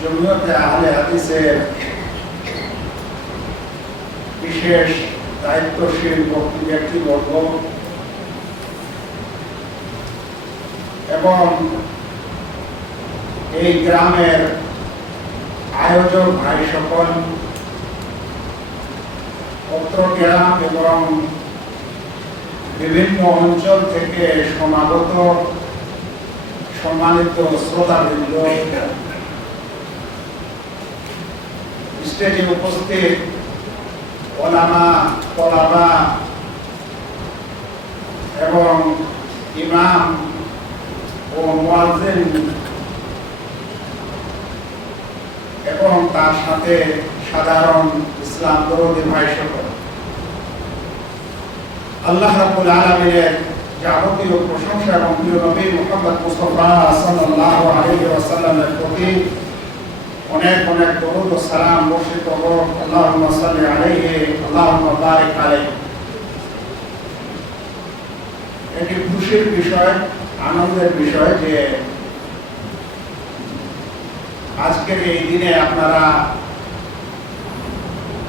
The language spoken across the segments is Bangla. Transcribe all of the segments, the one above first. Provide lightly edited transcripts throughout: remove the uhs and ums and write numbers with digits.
জমিয়তে আহলে হাদিসের বিশেষ দায়িত্বশীল ব্যক্তিবর্গ এবং এই গ্রামের আয়োজক ভাই সকল, অত্র গ্রাম এবং বিভিন্ন অঞ্চল থেকে সমাগত সম্মানিত শ্রোতাবৃন্দ, স্টেজে উপস্থিত ওলামা, তলাবা এবং ইমাম ও মুয়াজ্জিন এবং তার সাথে সাধারণ ইসলাম দরদি ভাই সকল, আল্লাহ রাব্বুল আলামিনের যাবতীয় প্রশংসা এবং প্রিয় নবী মুহাম্মদ মুস্তাফা সাল্লাল্লাহু আলাইহি ওয়াসাল্লামের প্রতি অনেক অনেক দরুদ ও সালাম বর্ষিত হোক। আল্লাহুম্মা সাল্লি আলাইহি আল্লাহুম্মা বারিক আলাইহি। এটি খুশির বিষয়, আনন্দের বিষয় যে আজকের এই দিনে আপনারা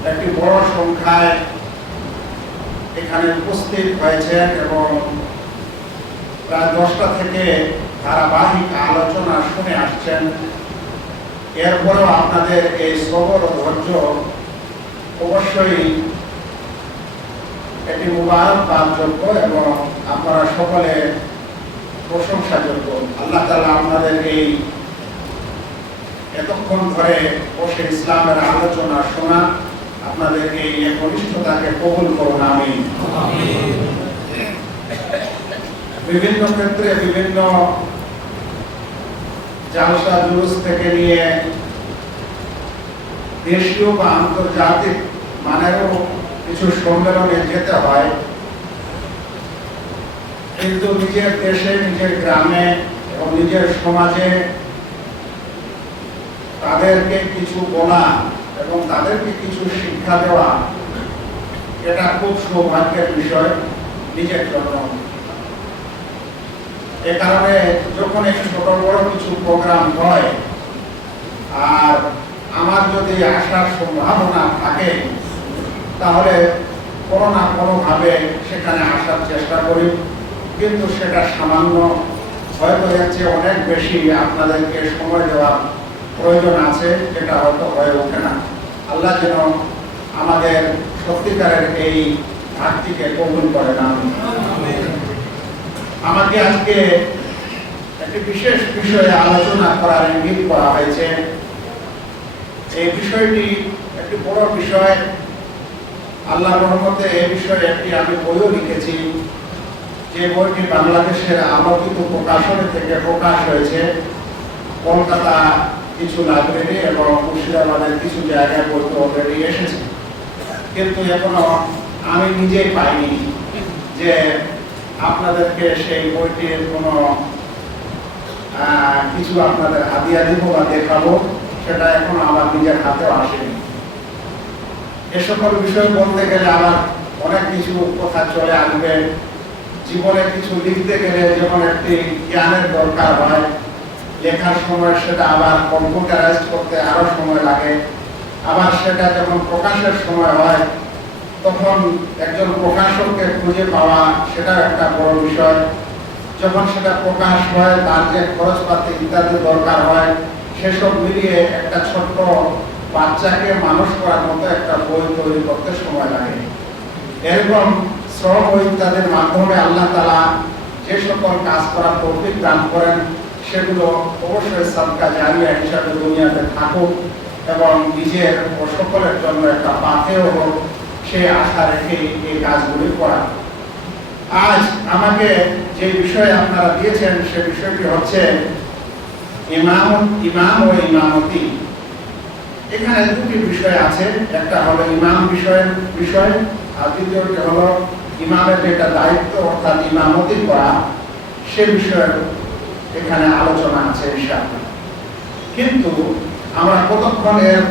একটি বড় সংখ্যায় এখানে উপস্থিত হয়েছেন এবং প্রায় 10টা থেকে ধারাবাহিক আলোচনা শুনে আসছেন। এরপরেও আপনাদের এই সবর ও ধৈর্য অবশ্যই এটি মুবারকবাদযোগ্য এবং আপনারা সকলে প্রশংসাযোগ্য। আল্লাহ তাআলা আপনাদের এই এতক্ষণ ধরে বসে ইসলামের আলোচনা শোনা, আপনাদের এই ঘনিষ্ঠতাকে কবুল করুন, আমিন। বিভিন্ন ক্ষেত্রে বিভিন্ন জালসা জুলুস থেকে নিয়ে দেশীয় বা আন্তর্জাতিক মানেরও কিছু সম্মেলনে যেতে হয়, কিন্তু নিজের দেশে, নিজের গ্রামে এবং নিজের সমাজে তাদেরকে কিছু বলা এবং তাদেরকে কিছু শিক্ষা দেওয়া, এটা খুব সৌভাগ্যের বিষয় নিজের জন্য। এ কারণে যখন এই ছোট বড় কিছু প্রোগ্রাম হয় আর আমার যদি আসার সম্ভাবনা থাকে, তাহলে কোনো না কোনোভাবে সেখানে আসার চেষ্টা করি, কিন্তু সেটা সামান্য, হয়তো এর চেয়ে অনেক বেশি আপনাদেরকে সময় দেওয়ার প্রয়োজন আছে, যেটা হয়তো হয়ে ওঠে না। আল্লাহ যেন আমাদের সত্যিকারের এই ঘাটতিকে কবুল করে না। আমাকে আজকে একটি বিশেষ বিষয়ে আলোচনা করার ইঙ্গিত করা হয়েছে। এই বিষয়টি একটি বড় বিষয়। আল্লাহর রহমতে এই বিষয়ে একটি আমি বইও লিখেছি, যে বইটি বাংলাদেশের আলোকিত প্রকাশনী থেকে প্রকাশ হয়েছে। কলকাতা কিছু লাইব্রেরি এবং মুর্শিদাবাদের কিছু জায়গায় বইটি অলরেডি এসেছে, কিন্তু এখনো আমি নিজেই পাইনি যে আপনাদেরকে সেই বইটির কোনো কিছু আপনাদের হাদিয়া দিব বা দেখাবো, সেটা এখনো আমার নিজের হাতেও আসেনি। এ সকল বিষয় বলতে গেলে আবার অনেক কিছু কথা চলে আসবে। জীবনে কিছু লিখতে গেলে যেমন একটি জ্ঞানের দরকার হয়, লেখার সময় সেটা আবার কম্পিউটারাইজ করতে আরো সময় লাগে। আবার সেটা যখন প্রকাশের সময় হয়, তখন একজন প্রকাশককে খুঁজে পাওয়া, সেটা একটা বড় বিষয়। যখন সেটা প্রকাশ হয়, তার যে খরচপাতি ইত্যাদি দরকার হয়, সেসব মিলিয়ে একটা ছোট্ট বাচ্চাকে মানুষ করার মতো একটা বই তৈরি করতে সময় লাগে। এরকম শ্রম ইত্যাদির মাধ্যমে আল্লাহ তাআলা যে সকল কাজ করার তৌফিক দান করেন, সেগুলো অবশ্যই সাদকা জারিয়া হিসাবে দুনিয়াতে থাকুক এবং নিজের ও সকলের জন্য একটা পাথেয় হোক, সে আশা রেখে এই কাজগুলি করা। আজ আমাকে যে বিষয় আপনারা দিয়েছেন, সে বিষয়টি হচ্ছে ইমাম ও ইমামতি। এখানে দুটি বিষয় আছে, একটা হলো ইমাম বিষয় আর দ্বিতীয়টি হলো ইমামের যেটা দায়িত্ব, অর্থাৎ ইমামতি করা, সে বিষয়ে এখানে আলোচনা আছে ইনশাআল্লাহ। কিন্তু আমরা কতক্ষণ এর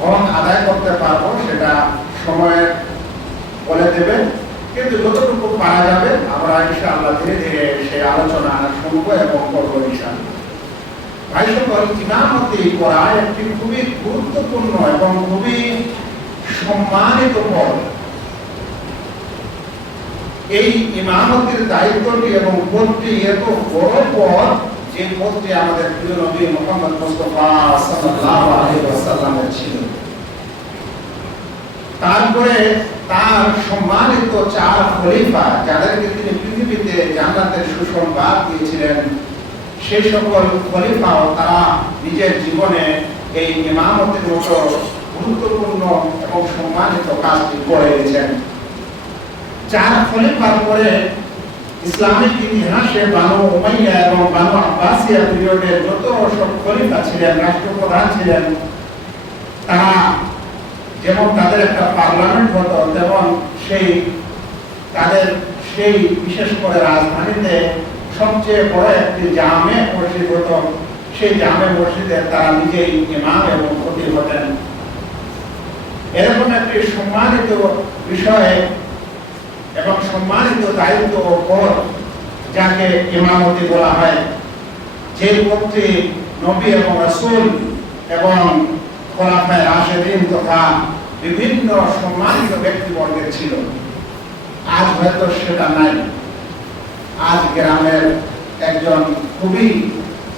হক আদায় করতে পারবো সেটা সময় বলে দেবে, কিন্তু যতটুকু পারা যাবে আমরা ইনশাআল্লাহ ধীরে ধীরে সেই আলোচনা শুনবো এবং করবো ইনশাআল্লাহ। ভাই সকল, ইমামতি করা একটি খুবই গুরুত্বপূর্ণ এবং খুবই সম্মানিত পদ। এই ইমামতির দায়িত্বটি এবং পদটি এত বড় পদ যে পদটি আমাদের প্রিয় নবী মুহাম্মদ মুস্তাফা সাল্লাল্লাহু আলাইহি ওয়াসাল্লামের ছিল। তারপরে তার সম্মানিত 4 খলিফা, যাদেরকে তিনি পৃথিবীতে জান্নাতের সুসংবাদ দিয়েছিলেন, সেই সকল খলিফাও তারা নিজের জীবনে এই ইমামতের মতো গুরুত্বপূর্ণ এবং সম্মানিত কাজটি করে গেছেন। 4 খলিফার পরে ইসলামিক ইতিহাসে বানু উমাইয়া এবং বানু আব্বাসিয়া পিরিয়ডের যত সব খলিফা ছিলেন, রাষ্ট্রপ্রধান ছিলেন, তারা যেমন তাদের একটা পার্লামেন্ট হতো, তেমন তাদের সেই বিশেষ করে রাজধানীতে সবচেয়ে বড় একটি জামে মসজিদ হতো। সেই জামে মসজিদে তারা নিজেই ইমাম এবং খতিব হতেন। এরকম একটি সম্মানিত বিষয় এবং সম্মানিত দায়িত্ব ও পদ, যাকে ইমামতি বলা হয়, যে পদটি নবী এবং রাসূল এবং খোলাফায়ে রাশিদিন তথা বিভিন্ন সম্মানিত ব্যক্তিবর্গের ছিল। আজ হয়তো সেটা নাই। আজ গ্রামের একজন খুবই,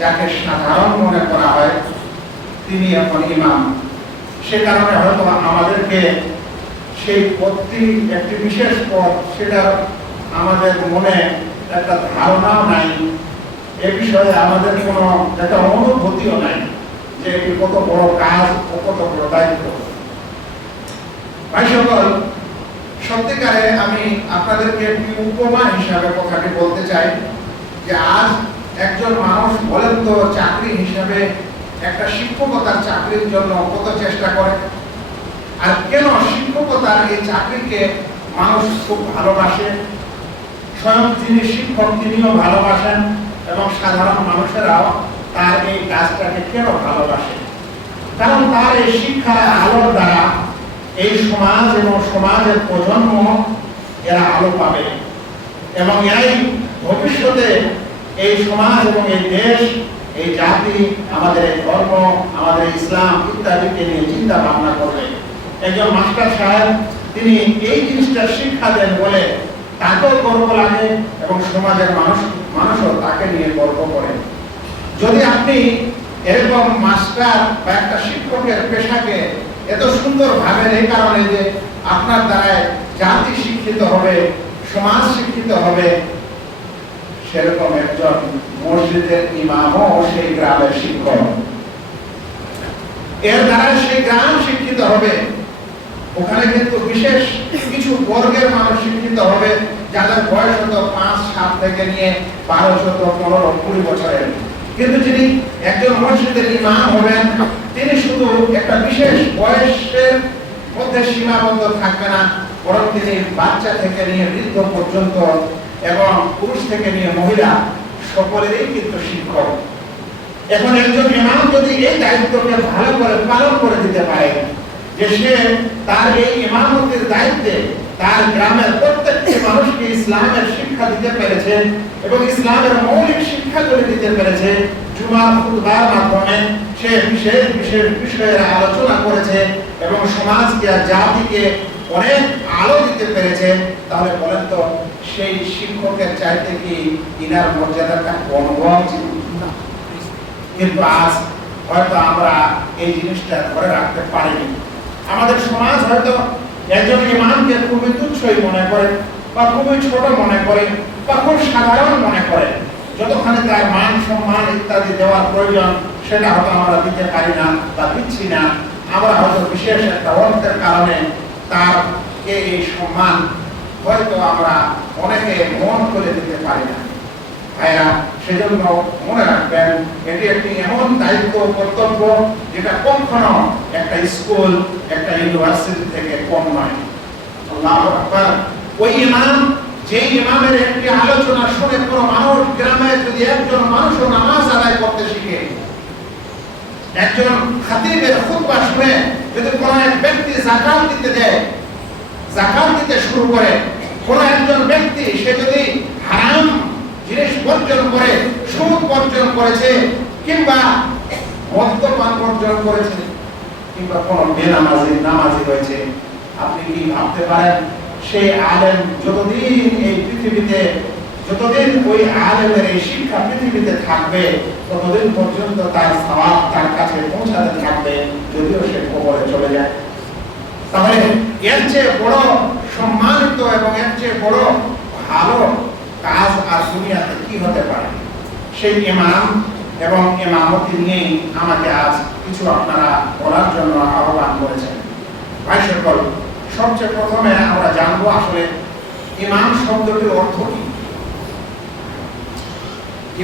যাকে সাধারণ মনে করা হয়, তিনি এখন ইমাম। সে কারণে হয়তো আমাদেরকে সেই পদটি একটি বিশেষ পদ, সেটা আমাদের মনে একটা ধারণাও নাই। এ বিষয়ে আমাদের কোনো একটা অনুভূতিও নাই যে এটি কত বড় কাজ ও কত বড় দায়িত্ব। ভাই সকল, সত্যিকারে আমি আপনাদেরকে একটি উপমা হিসাবে কথাটি বলতে চাই যে আজ একজন মানুষ বলেন তো চাকরি হিসাবে একটা শিক্ষকতার চাকরির জন্য কত চেষ্টা করে, আর কেন শিক্ষকতার এই চাকরিকে মানুষ খুব ভালোবাসে। স্বয়ং যিনি শিক্ষক তিনিও ভালোবাসেন এবং সাধারণ মানুষেরাও তার এই কাজটাকে কেন ভালোবাসে? কারণ তার এই শিক্ষার আলোর দ্বারা এই সমাজ এবং সমাজের প্রজন্ম এরা আলো পাবে এবং এরাই ভবিষ্যতে এই সমাজ এবং এই দেশ, এই জাতি, আমাদের এই ধর্ম, আমাদের ইসলাম ইত্যাদিকে নিয়ে চিন্তা ভাবনা করবে। একজন মাস্টার সাহেব তিনি এই জিনিসটা শিক্ষা দেন বলে তাকেও গর্ব লাগে এবং সমাজের মানুষও তাকে নিয়ে গর্ব করে। যদি আপনি এরকম মাস্টার বা একটা শিক্ষকের পেশাকে এত সুন্দর ভাবেন এই কারণে যে আপনার দ্বারায় জাতি শিক্ষিত হবে, সমাজ শিক্ষিত হবে, সেরকম একজন মসজিদের ইমামও সেই গ্রামের শিক্ষক। এর দ্বারা সেই গ্রাম শিক্ষিত হবে। ওখানে কিন্তু বিশেষ কিছু বর্গের মানুষ শিক্ষিত হবে, যাদের বয়স হতো 5-7 থেকে নিয়ে 12-15-20 বছরের। কিন্তু যিনি একজন মসজিদের ইমাম হবেন, তিনি শুধু একটা বিশেষ বয়সের মধ্যে সীমাবদ্ধ থাকবে না, বরং তিনি বাচ্চা থেকে নিয়ে বৃদ্ধ পর্যন্ত এবং পুরুষ থেকে নিয়ে মহিলা সকলেরই কিন্তু শিক্ষক। এখন একজন ইমাম যদি এই দায়িত্বকে ভালো করে পালন করে দিতে পারে, যে সে তার এই ইমামতির দায়িত্বে তার গ্রামের প্রত্যেকটি মানুষকে ইসলামের শিক্ষা দিতে পেরেছে এবং ইসলামের মৌলিক শিক্ষাগুলি দিতে পেরেছে, জুমার খুতবার মাধ্যমে সে বিশেষ বিশেষ বিষয়ের আলোচনা করেছে এবং সমাজকে আর জাতিকে অনেক আলো দিতে পেরেছে, তাহলে বলেন তো সেই শিক্ষকের চাইতে কি ইনার মর্যাদাটা কম হওয়া উচিত? কিন্তু আজ হয়তো আমরা এই জিনিসটা ধরে রাখতে পারিনি। আমাদের সমাজ হয়তো একজন ইমামকে খুবই তুচ্ছই মনে করে বা খুবই ছোট মনে করে বা খুব সাধারণ মনে করে। যতখানি তার মান সম্মান ইত্যাদি দেওয়ার প্রয়োজন সেটা হয়তো আমরা দিতে পারি না বা দিচ্ছি না। আমরা হয়তো বিশেষ একটা অর্থের কারণে তারকে এই সম্মান হয়তো আমরা অনেকে মন করে দিতে পারি না। ভাইরা, সেজন্য মনে রাখবেন, এটি একটি এমন দায়িত্ব কর্তব্য যেটা কখনো একটা স্কুল, একটা ইউনিভার্সিটি থেকে কম নয়। আল্লাহু আকবার। ওই ইমাম, যে ইমামের একটি আলোচনা শুনে কোনো মানুষ গ্রামে যদি একজন মানুষও নামাজ আদায় করতে শিখে, একজন খাতিবের খুতবা শুনে যদি কোনো এক ব্যক্তি যাকাত দিতে দেয়, যাকাত দিতে শুরু করে, কোনো একজন ব্যক্তি সে যদি হারাম জিনিস বর্জন করে, সুদ বর্জন করেছে, কিংবা মদ্যপান বর্জন করেছে, কিংবা কোনো নামাজি রয়েছে, আপনি কি ভাবতে পারেন সেই আলেম যতদিন এই পৃথিবীতে, যতদিন ওই আলেমের এই শিক্ষা পৃথিবীতে থাকবে, ততদিন পর্যন্ত তার সওয়াব তার কাছে পৌঁছাতে থাকবে, যদিও সে কবরে চলে যায়। তাহলে এর চেয়ে বড় সম্মানিত এবং এর চেয়ে বড় ভালো কাজ আর দুনিয়াতে কি হতে পারে? সেই ইমাম এবং ইমামতি নিয়েই আমাকে আজ কিছু আপনারা বলার জন্য আহ্বান করেছেন। ভাই সকল, সবচেয়ে প্রথমে আমরা জানবো আসলে ইমাম শব্দটির অর্থ কি।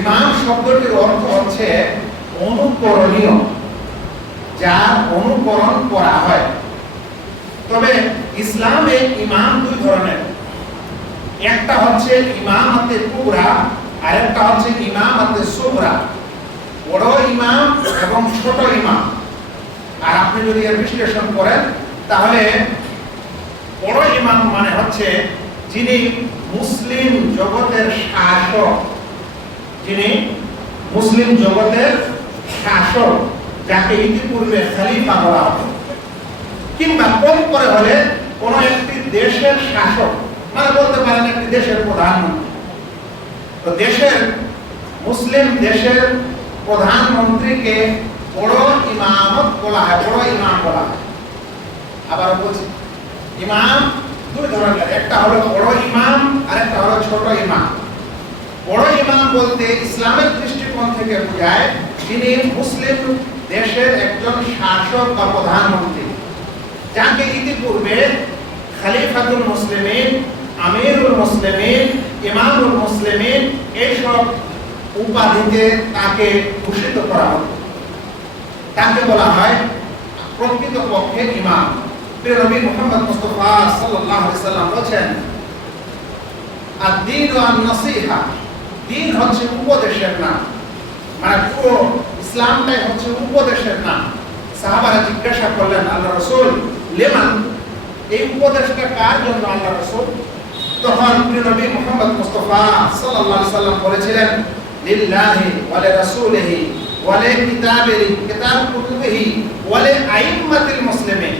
ইমাম শব্দটির অর্থ হচ্ছে অনুকরণীয়, যার অনুকরণ করা হয়। তবে ইসলামে ইমাম দুই ধরনের, একটা হচ্ছে ইমামাতে কুবরা আর একটা হচ্ছে ইমামাতে সুগরা, বড় ইমাম এবং ছোট ইমাম। আর আপনি যদি এর বিশ্লেষণ করেন তাহলে বড় ইমাম মানে হচ্ছে যিনি মুসলিম জগতের শাসক, যিনি মুসলিম জগতের শাসক, যাকে ইতিপূর্বে খলিফা বলা হতো, কিংবা কম করে হলে কোন একটি দেশের শাসক, মানে বলতে পারেন একটি দেশের প্রধানমন্ত্রী। তো দেশের, মুসলিম দেশের প্রধানমন্ত্রীকে বড় ইমামত বলা হয়, বড় ইমাম বলা হয়। আবার বলছি, ইমাম দুই ধরনের, একটা হলো বড় ইমাম আর একটা হলো ছোট ইমাম। বড় ইমাম বলতে ইসলামের দৃষ্টিকোণ থেকে বোঝায় যিনি মুসলিম দেশের একজন শাসক বা প্রধানমন্ত্রী, যাকে ইতিপূর্বে খলিফাতুল মুসলিমিন, আমিরুল মুসলিমিন, ইমামুল মুসলিমিন এইসব উপাধিতে তাকে ভূষিত করা হতো। তাকে বলা হয় প্রকৃতপক্ষে ইমাম। প্রিয় নবী মুহাম্মদ মুস্তাফা সাল্লাল্লাহু আলাইহি সাল্লাম বলেন, আদ-দীন আন-নাসিহা, দ্বীন হচ্ছে উপদেশের নাম, মানে পুরো ইসলামটাই হচ্ছে উপদেশের নাম। সাহাবারা জিজ্ঞাসা করলেন, আল্লাহ রাসূল, লিমান, এই উপদেশটা কার জন্য আল্লাহ রাসূল? তখন প্রিয় নবী মুহাম্মদ মুস্তাফা সাল্লাল্লাহু আলাইহি সাল্লাম বলেছিলেন, লিল্লাহি ওয়া লিরাসূলিহি ওয়া লিকিতাবিহি ওয়া লিআইম্মাতিল মুসলিমিন।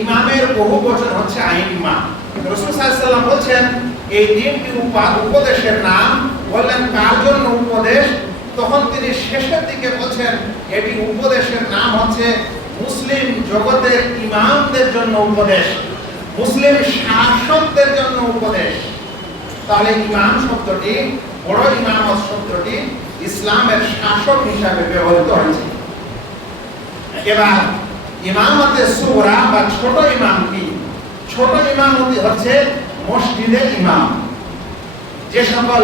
ইমামের বহু বচন হচ্ছে আইম্মা। রাসূল সাল্লাল্লাহু আলাইহি সাল্লাম বলেন এই তিনটি উপদেশের নাম। বললেন কার জন্য উপদেশ? তখন তিনি শেষের দিকে বলেন এটি উপদেশের নাম হচ্ছে মুসলিম জগতের ইমামদের জন্য উপদেশ, মুসলিম শাসকদের জন্য উপদেশ। তাহলে ইমাম শব্দটি, বড় ইমামত শব্দটি ইসলামের শাসক হিসাবে ব্যবহৃত হয়েছে। এবার ইমামতে সুগরা বা ছোট ইমাম কি? ছোট ইমামতি হচ্ছে মসজিদের ইমাম। যে সকল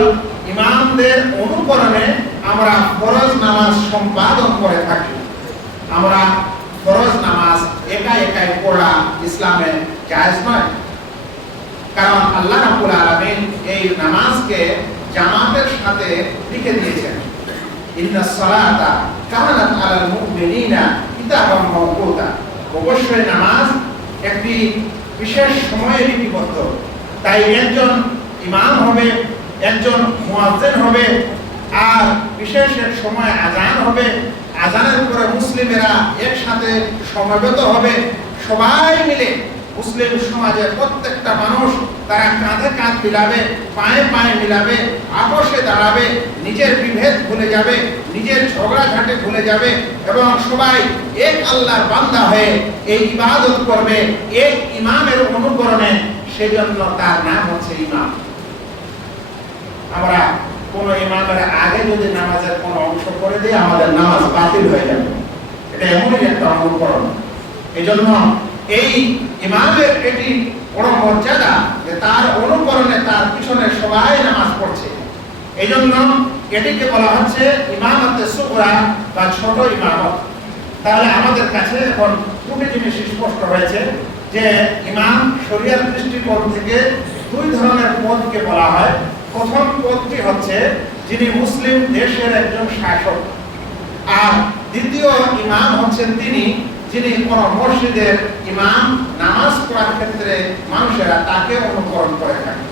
ইমামদের অনুকরণে আমরা ফরজ নামাজ সম্পাদন করে থাকি, আমরা ফরজ নামাজ একাই একাই পড়া ইসলামে জায়েজ নয়। কারণ আল্লাহ রাব্বুল আলামিন এই নামাজকে জামাতের সাথে লিখে দিয়েছেন, ইন্নাস সালাতা কানাত আলাল মুমিনিনা কিতাবাম মাওকুতা। অবশ্যই নামাজ একটি বিশেষ সময়ে লিপিবদ্ধ। তাই একজন ইমাম হবে, একজন মুয়াজ্জিন হবে, আর বিশেষ এক সময় আযান হবে। আযানের পরে মুসলিমেরা একসাথে সমবেত হবে। সবাই মিলে মুসলিম সমাজের প্রত্যেকটা মানুষ তারা কাঁধে কাঁধ মিলাবে, পায়ে পায়ে মিলাবে, আপোষে দাঁড়াবে, নিজের বিভেদ ভুলে যাবে, নিজের ঝগড়াঝাঁটে ভুলে যাবে এবং সবাই এক আল্লাহর বান্দা হয়ে এই ইবাদত করবে এক ইমামের অনুকরণে। সেজন্য তার নাম হচ্ছে ইমাম। আমরা কোন ইমামের আগে যদি নামাজের কোন অংশ করে দিই আমাদের নামাজ বাতিল হয়ে যাবে। এটা এমনই একটা অনুকরণ। এই জন্য এই ইমামের এটি বড় মর্যাদা যে তার অনুকরণে তার পিছনে সবাই নামাজ পড়ছে। এই জন্য এটিকে বলা হচ্ছে ইমামতে সুগরা বা ছোট ইমামত। তাহলে আমাদের কাছে এখন দুটি জিনিস স্পষ্ট হয়েছে যে ইমাম শরিয়ার দৃষ্টিকোণ থেকে দুই ধরনের পদকে বলা হয়। প্রথম পদটি হচ্ছে যিনি মুসলিম দেশের একজন শাসক, আর দ্বিতীয় ইমাম হচ্ছেন তিনি যিনি কোন মসজিদের ইমাম, নামাজ পড়ার ক্ষেত্রে মানুষেরা তাকে অনুকরণ করে থাকে।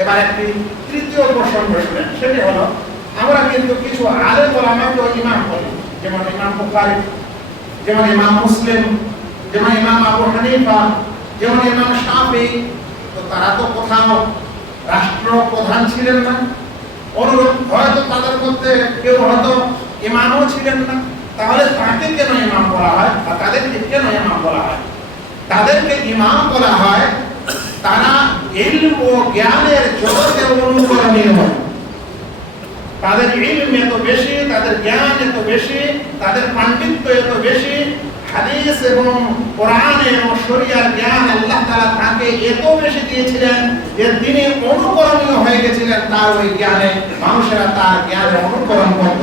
এবার একটি তৃতীয় প্রসঙ্গ শুনেন, সেটি হলো আমরা কিন্তু কিছু আলেম ওলামাকে ইমাম বলি, যেমন ইমাম বুখারী, যেমন ইমাম মুসলিম, যেমন ইমাম আবু হানিফা, যেমন ইমাম শাফি। তো তারা তো কোথাও রাষ্ট্রপ্রধান ছিলেন না, অনুরূপ হয়তো তাদের মধ্যে কেউ হয়তো ইমামও ছিলেন না। তাহলে তাকে কেন ইমাম বলা হয় বা তাদেরকে কেন ইমাম বলা হয়? তাদেরকে ইমাম বলা হয় তারা ইলম ও জ্ঞানের জগতে অনুকরণীয় হয়। তাদের ইলম এত বেশি, তাদের জ্ঞান এত বেশি, তাদের পাণ্ডিত্য এত বেশি, হাদিস এবং কোরআন এবং শরিয়ার জ্ঞান আল্লাহ তাআলা তাকে এত বেশি দিয়েছিলেন যে তিনি অনুকরণীয় হয়ে গেছিলেন তার ওই জ্ঞানে। মানুষেরা তার জ্ঞানে অনুকরণ করত,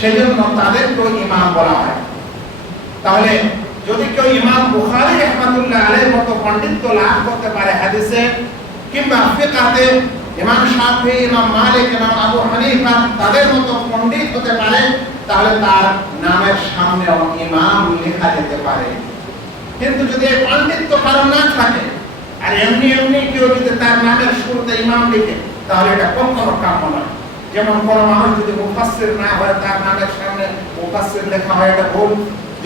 সেজন্য তাদেরকে ইমাম বলা হয়। তাহলে যদি কেউ ইমাম বুখারী রাহমাতুল্লাহ আলাইহির মতো পাণ্ডিত্য লাভ করতে পারে হাদিসে কিংবা ফিকহে, ইমাম শাফি, ইমাম মালিক, ইমাম আবু হানিফা তাদের মতো পণ্ডিত হতে পারে, তাহলে তার নামের সামনেও ইমাম লেখা যেতে পারে। কিন্তু যদি এই পাণ্ডিত্য কারণ না থাকে আর এমনি এমনি কেউ যদি তার নামের শুরুতে ইমাম লিখে, তাহলে এটা কখনো কাম্য নয়। যেমন কোন মানুষ যদি মুফাসসির না হয় তার নামের সামনে মুফাসসির লেখা হয়, এটা ভুল।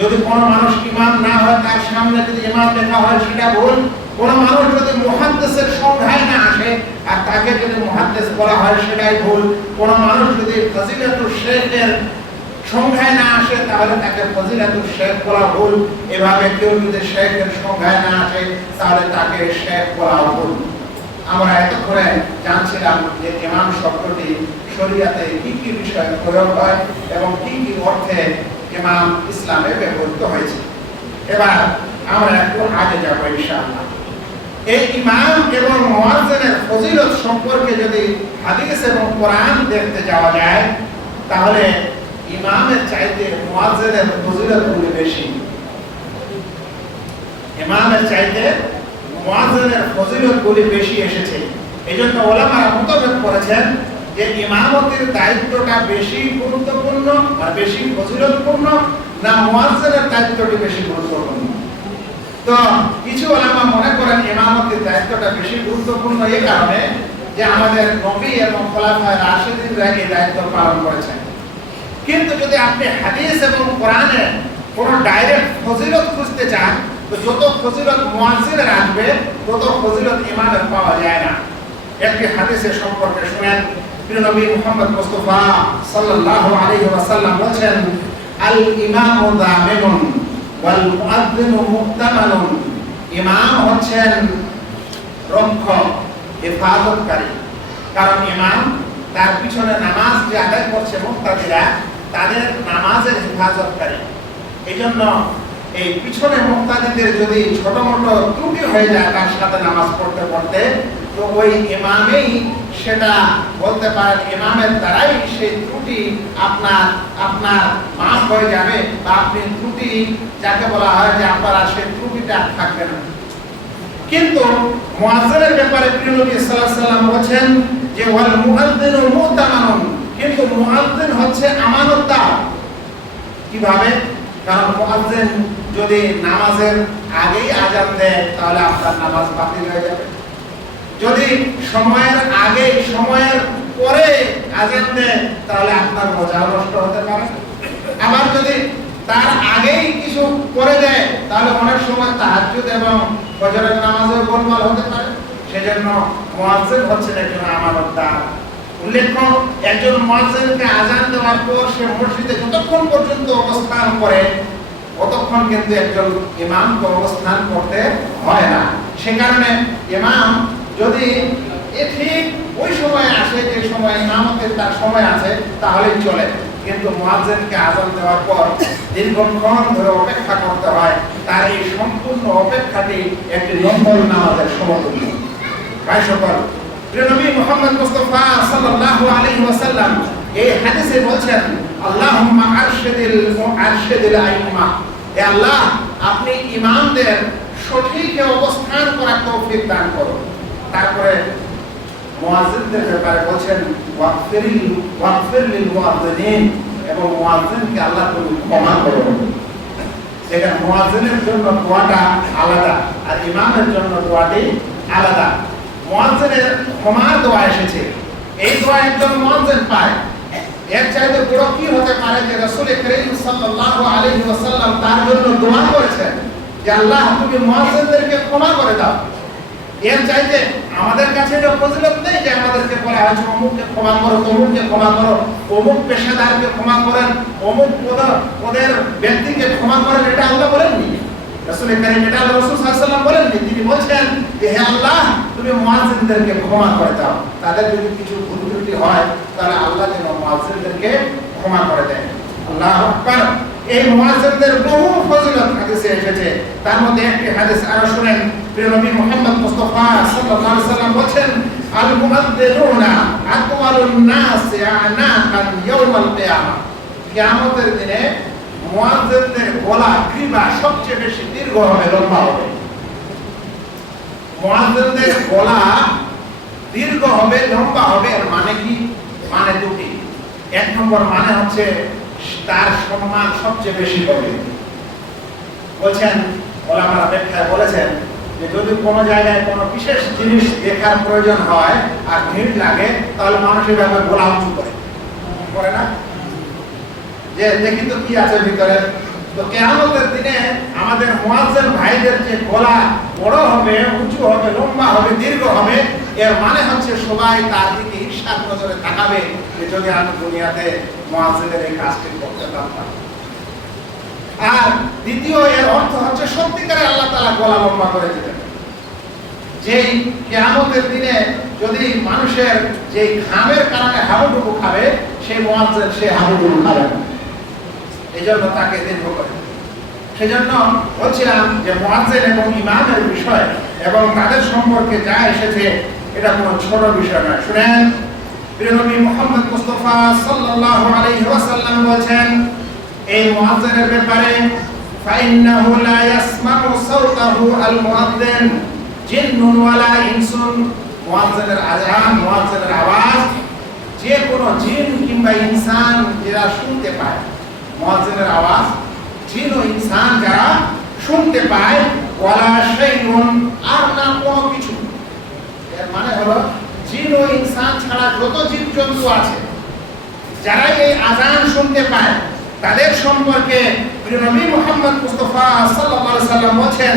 যদি কোন মানুষ ইমাম না হয় তার সামনে যদি ইমাম লেখা হয়, সেটা ভুল। কোন মানুষ যদি মুহাদ্দিসের সংজ্ঞায় না আসে আর তাকে যদি মুহাদ্দিস বলা হয়, সেটাই ভুল। কোন মানুষ যদি ফজিলাতুল শেখের সংজ্ঞায় না আসে, তাহলে তাকে ফজিলাতুল শেখ বলা ভুল। এভাবে কেউ যদি শেখের সংজ্ঞায় না আসে, তাহলে তাকে শেখ বলা ভুল। আমরা এতক্ষণে জানছিলাম যে ইমাম শব্দটি শরিয়াতে কি কি বিষয়ে প্রয়োগ হয় এবং কি কি অর্থে ইমাম ইসলামে ব্যবহৃত হয়েছে। এবার আমরা একটু আগে যাব ইনশাআল্লাহ। এই ইমাম এবং মুয়াজ্জিনের ফজিলত সম্পর্কে যদি হাদিস এবং কোরআন দেখতে যাওয়া যায়, তাহলে ইমামের চাইতে মুয়াজ্জিনের ফজিলতগুলি বেশি। ইমামের চাইতে মুয়াজ্জিনের ফজিলতগুলি বেশি এসেছে। এজন্য ওলামারা মতভেদ করেছেন যে ইমামতির দায়িত্বটা বেশি গুরুত্বপূর্ণ আর বেশি ফজিলতপূর্ণ, না মুয়াজ্জিনের দায়িত্বটি বেশি গুরুত্বপূর্ণ। তো কিছু ওলামা মনে করেন ইমামতির দায়িত্বটা বেশি গুরুত্বপূর্ণ এই কারণে যে আমাদের নবী এবং খোলাফায়ে রাশিদিনরা এই দায়িত্ব পালন করেছেন। কিন্তু যদি আপনি হাদিস এবং কোরআনে কোনো ডাইরেক্ট ফজিলত খুঁজতে চান, তো যত ফজিলত মুয়াজ্জিনের আসবে তত ফজিলত ইমামের পাওয়া যায় না। একটি হাদিসের সম্পর্কে শুনেন, প্রিয় নবী মুহাম্মদ মুস্তাফা সাল্লাল্লাহু আলাইহি ওয়াসাল্লাম বলেন, আল ইমামু দামিনুন ওয়াল মুআদ্দিনু মুহতামালুন। ইমাম হচ্ছেন রক্ষক, হেফাজতকারী। কারণ ইমাম তার পিছনে নামাজ যে আদায় করছে মুক্তাদিরা, তাদের নামাজের হেফাজতকারী। এই জন্য এই পিছনে মুক্তাদিদের যদি ছোট মোটো ত্রুটি হয়ে যায় তার সাথে নামাজ পড়তে পড়তে, তো ওই ইমামেই সেটা বলতে পারেন, ইমামের দ্বারাই সেই ত্রুটি আপনার মাফ হয়ে যাবে, বা আপনি ত্রুটি যাকে বলা হয় যে আপনার সেই ত্রুটিটা থাকবে না। কিন্তু মুয়াজ্জিনের ব্যাপারে প্রিয় নবী সাল্লাল্লাহু আলাইহি ওয়াসাল্লাম বলেছেন যে ওয়াল মুআদ্দিনু মুতামানুন, কিন্তু মুআদ্দিন হচ্ছে আমানতদার। কিভাবে? কারণ মুয়াজ্জিন যদি নামাজের আগেই আযান দেয়, তাহলে আপনার নামাজ বাতিল হয়ে যাবে। যদি সময়ের আগে সময়ের পরে আযান দেয়, তাহলে আপনার রোজা নষ্ট হতে পারে। আবার যদি তার আগেই কিছু করে দেয়, তাহলে অনেক সময় তাহাজ্জুদ এবং ফজরের নামাজেও গোলমাল হতে পারে। সেজন্য মুয়াজ্জিন হচ্ছেন একজন আমানতদার। উল্লেখ্য, একজন মুয়াজ্জিনকে আযান দেওয়ার পর সে মসজিদে যতক্ষণ পর্যন্ত অবস্থান করে, ততক্ষণ কিন্তু একজন ইমামকে অবস্থান করতে হয় না। সে কারণে ইমাম যদি ঠিক ওই সময় আসে যে সময় ইমামতের তার সময় আছে, তাহলেই চলে। কিন্তু মুয়াজ্জিনকে আযান দেওয়ার পর দীর্ঘক্ষণ ধরে অপেক্ষা করতে হয়। তার এই সম্পূর্ণ অপেক্ষাটি একটি নফল নামাজের সমতুল্য। ভাই সকল, প্রিয় নবী মুহাম্মদ মুস্তাফা সাল্লাল্লাহু আলাইহি ওয়াসাল্লাম এই হাদিসে বলছেন, আল্লাহুম্মা আরশিদিল আইম্মা, হে আল্লাহ, আপনি ইমামদের সঠিক অবস্থান করার তৌফিক দান করুন। তারপরে মুয়াজ্জিনদের ব্যাপারে বলেন, ওয়াগফির লিল মুআদ্দিনিন, এবং মুয়াজ্জিনকে আল্লাহ তুমি ক্ষমা করুন। যেটা মুয়াজ্জিনের জন্য দোয়াটা আলাদা আর ইমামের জন্য দোয়াটি আলাদা। মুয়াজ্জিনের ক্ষমার দোয়া এসেছে, এই দোয়া একজন মুয়াজ্জিন পায়। এর চাইতে বড় কি হতে পারে যে রাসূল করিম সাল্লাল্লাহু আলাইহি ওয়াসাল্লাম তার জন্য দোয়া করেছেন যে আল্লাহ তুমি মুয়াজ্জিনদেরকে ক্ষমা করে দাও। এর চাইতে আমাদের কাছে এটা ফজিলত নেই যে আমাদেরকে বলা হয়েছে অমুককে ক্ষমা করো, অমুককে ক্ষমা করো, অমুক পেশাদারকে ক্ষমা করেন, অমুক ওদের ব্যক্তিকে ক্ষমা করেন, এটা আল্লাহ বলেননি। রাসূল করিম এটা রাসূল সাল্লাল্লাহু আলাইহি ওয়াসাল্লাম বলেননি। তিনি বলছেন যে হে আল্লাহ তুমি মুয়াজ্জিনদেরকে ক্ষমা করে দাও। তাদের যদি কিছু ভুল ত্রুটি হয় তাহলে আল্লাহ যেন মুয়াজ্জিনদেরকে ক্ষমা করে দেন। আল্লাহু আকবার। এই মুয়াজ্জিনদের বহু ফজিলত হাদিসে এসেছে। তার মধ্যে একটি হাদিস আরো শুনেন। প্রিয় নবী মুহাম্মদ মুস্তাফা সাল্লাল্লাহু আলাইহি ওয়াসাল্লাম বলেন আল মুআদ্দিনুনা আতওয়ালুন নাস আ'নাকান ইয়াউমাল কিয়ামাহ। কিয়ামতের দিনে মুয়াজ্জিনদের গলা গ্রীবা সবচেয়ে বেশি দীর্ঘ হবে, লম্বা হবে। মুয়াজ্জিনদের গলা দীর্ঘ হবে, লম্বা হবে। এর মানে কি? মানে দুটি। এক নম্বর মানে হচ্ছে তার সম্মান সবচেয়ে বেশি হবে। বলছেন ওলামারা ব্যাখ্যায় বলেছেন যে যদি কোনো জায়গায় কোনো বিশেষ জিনিস দেখার প্রয়োজন হয় আর ভিড় লাগে তাহলে মানুষ এভাবে গলা উঁচু করে না, যে দেখি তো কি আছে ভিতরে। তো কিয়ামতের দিনে আমাদের মুয়াজ্জিন ভাইদের যে গলা বড় হবে, উঁচু হবে, লম্বা হবে, দীর্ঘ হবে, এর মানে হচ্ছে সবাই তার দিকে ঈর্ষার নজরে তাকাবে যে যদি আমি দুনিয়াতে মুয়াজ্জিনের এই কাজটি করতে পারতাম। আর দ্বিতীয় এর অর্থ হচ্ছে সত্যিকারে আল্লাহ তাআলা গলা লম্বা করে দিবেন। যেই কিয়ামতের দিনে যদি মানুষের যে ঘামের কারণে হাবুডুবু খাবে, সেই মুয়াজ্জিন সে হাবুডুবু খাবে না, এজন্য তাকে দীর্ঘ করে। সেজন্য বলছিলাম যে মুয়াজ্জিন এবং ইমামের বিষয় এবং তাদের সম্পর্কে যা এসেছে এটা কোনো ছোট বিষয় নয়। শুনেন, প্রিয় নবী মুহাম্মদ মুস্তাফা সাল্লাল্লাহু আলাইহি ওয়াসাল্লাম বলেছেন এই মুয়াজ্জিনের ব্যাপারে ফাইন্নাহু লা ইয়াসমাউ সাওতাহু আল মুয়াজ্জিন জিন্নুন ওয়ালা ইনসুন। মুয়াজ্জিনের আযান, মুয়াজ্জিনের আওয়াজ যে কোনো জিন কিংবা ইনসান যারা শুনতে পায়, মুয়াজ্জিনের আওয়াজ জিন ও ইনসান যারা শুনতে পায়, ওয়ালা শাইউন আর না কোনো কিছু। এর মানে হলো জিন ও ইনসান ছাড়া যত জীবজন্তু আছে যারা এই আযান শুনতে পায় তাদের সম্পর্কে প্রিয় নবী মুহাম্মদ মুস্তাফা সাল্লাল্লাহু আলাইহি ওয়াসাল্লাম বলেন